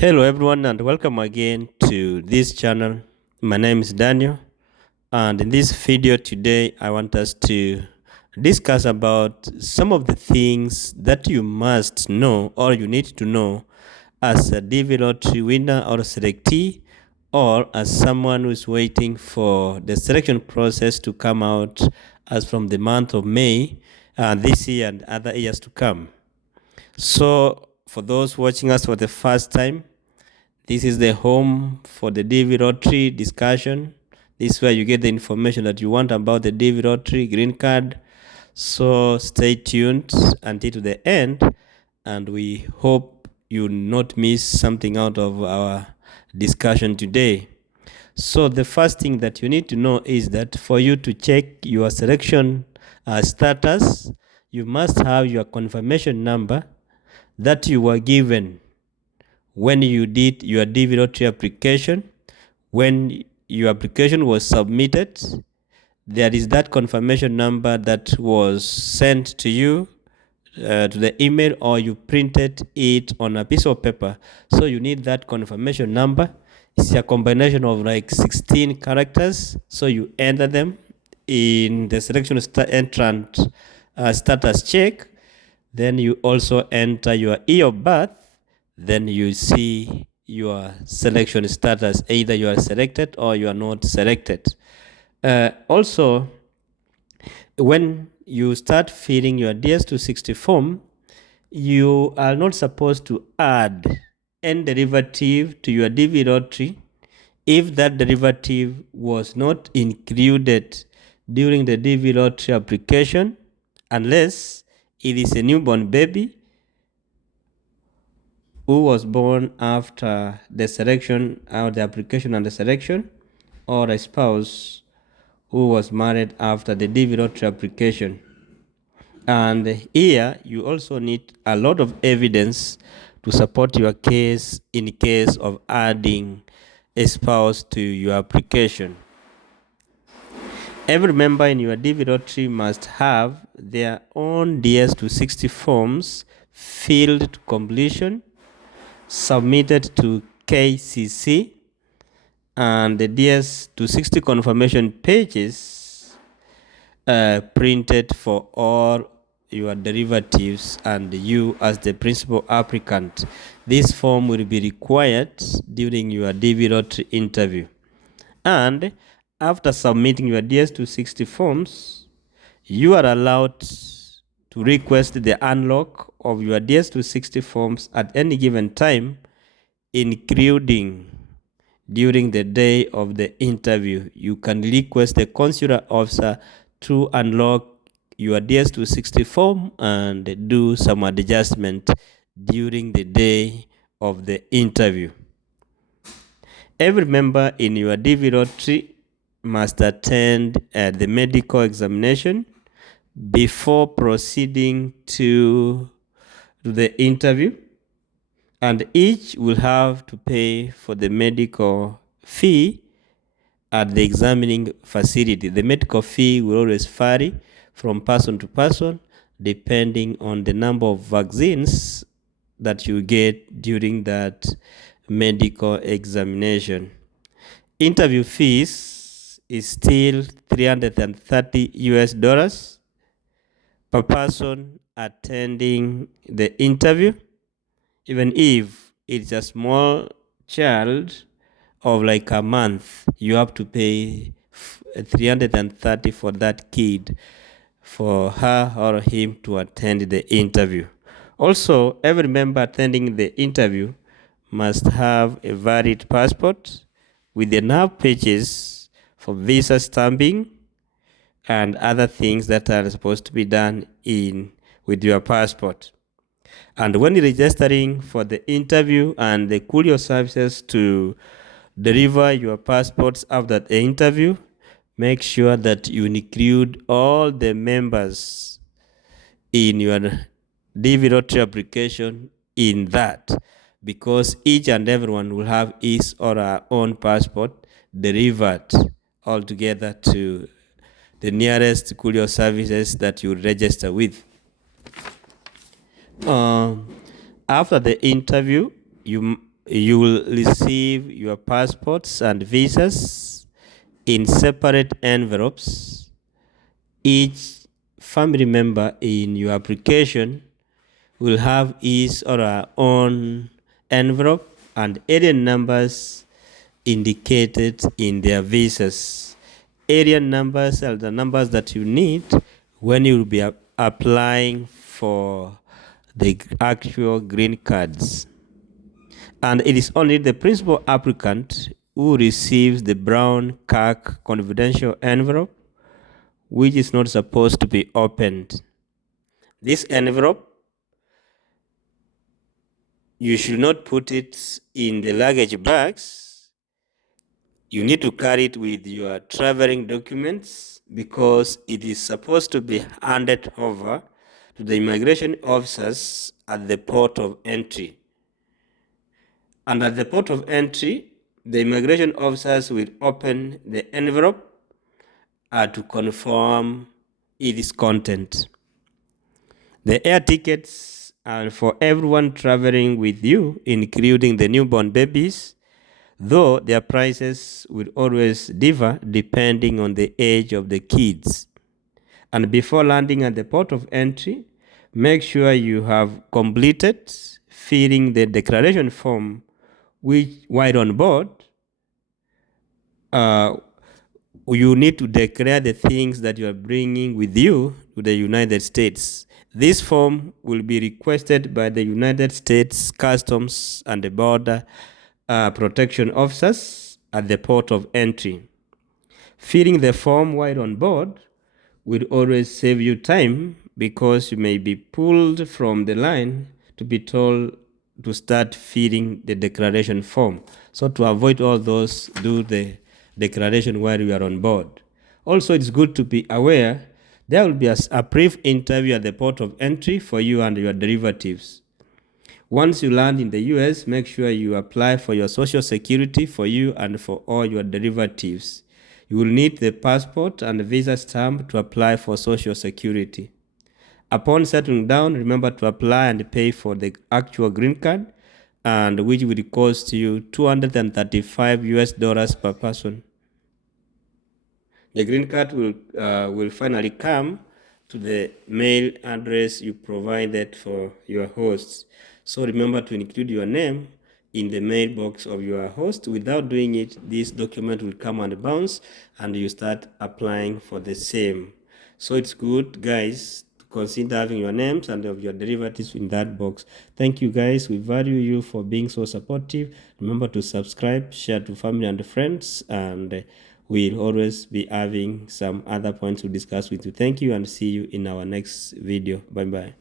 Hello everyone and welcome again to this channel. My name is Daniel, and in this video today I want us to discuss about some of the things that you must know or you need to know as a DV lottery winner or a selectee, or as someone who is waiting for the selection process to come out as from the month of May this year and other years to come. So for those watching us for the first time, this is the home for the DV lottery discussion. This is where you get the information that you want about the DV lottery green card. So stay tuned until to the end, and we hope you not miss something out of our discussion today. So the first thing that you need to know is that for you to check your selection status, you must have your confirmation number that you were given when you did your DV lottery application. When your application was submitted, there is that confirmation number that was sent to you to the email, or you printed it on a piece of paper. So you need that confirmation number. It's a combination of like 16 characters. So you enter them in the selection entrant status check. Then you also enter your year of birth. Then you see your selection status, either you are selected or you are not selected. Also, when you start filling your DS260 form, you are not supposed to add any derivative to your DV lottery if that derivative was not included during the DV lottery application, unless it is a newborn baby who was born after the selection or the application and the selection, or a spouse who was married after the DV lottery application. And here you also need a lot of evidence to support your case in case of adding a spouse to your application. Every member in your DV lottery must have their own DS260 forms filled to completion, submitted to KCC, and the DS260 confirmation pages printed for all your derivatives and you as the principal applicant. This form will be required during your DV lottery interview. And after submitting your DS260 forms, you are allowed to request the unlock of your DS260 forms at any given time, including during the day of the interview. You can request the consular officer to unlock your DS260 form and do some adjustment during the day of the interview. Every member in your DV lottery must attend the medical examination before proceeding to the interview, and each will have to pay for the medical fee at the examining facility. The medical fee will always vary from person to person depending on the number of vaccines that you get during that medical examination. Interview fees is still $330 per person attending the interview. Even if it's a small child of like a month, you have to pay $330 for that kid, for her or him to attend the interview. Also, every member attending the interview must have a valid passport with enough pages for visa stamping and other things that are supposed to be done with your passport. And when registering for the interview and the courier services to deliver your passports after the interview, make sure that you include all the members in your DV lottery application in that, because each and everyone will have his or her own passport delivered all together to the nearest courier services that you register with. After the interview, you you will receive your passports and visas in separate envelopes. Each family member in your application will have his or her own envelope and area numbers indicated in their visas. Area numbers are the numbers that you need when you will be applying for the actual green cards. And it is only the principal applicant who receives the brown CAC confidential envelope, which is not supposed to be opened. This envelope, you should not put it in the luggage bags. You need to carry it with your traveling documents because it is supposed to be handed over to the immigration officers at the port of entry. And at the port of entry, the immigration officers will open the envelope to confirm its content. The air tickets are for everyone traveling with you, including the newborn babies, though their prices will always differ depending on the age of the kids. And before landing at the port of entry, make sure you have completed filling the declaration form, which while on board, you need to declare the things that you are bringing with you to the United States. This form will be requested by the United States Customs and the Border Protection Officers at the port of entry. Filling the form while on board will always save you time because you may be pulled from the line to be told to start filling the declaration form. So to avoid all those, do the declaration while you are on board. Also, it's good to be aware there will be a brief interview at the port of entry for you and your derivatives. Once you land in the US, make sure you apply for your Social Security for you and for all your derivatives. You will need the passport and the visa stamp to apply for Social Security. Upon settling down, remember to apply and pay for the actual green card, and which will cost you $235 per person. The green card will finally come to the mail address you provided for your hosts. So remember to include your name in the mailbox of your host. Without doing it, this document will come and bounce and you start applying for the same. So it's good, guys, to consider having your names and of your derivatives in that box. Thank you, guys. We value you for being so supportive. Remember to subscribe, share to family and friends, and we'll always be having some other points to discuss with you. Thank you and see you in our next video. Bye-bye.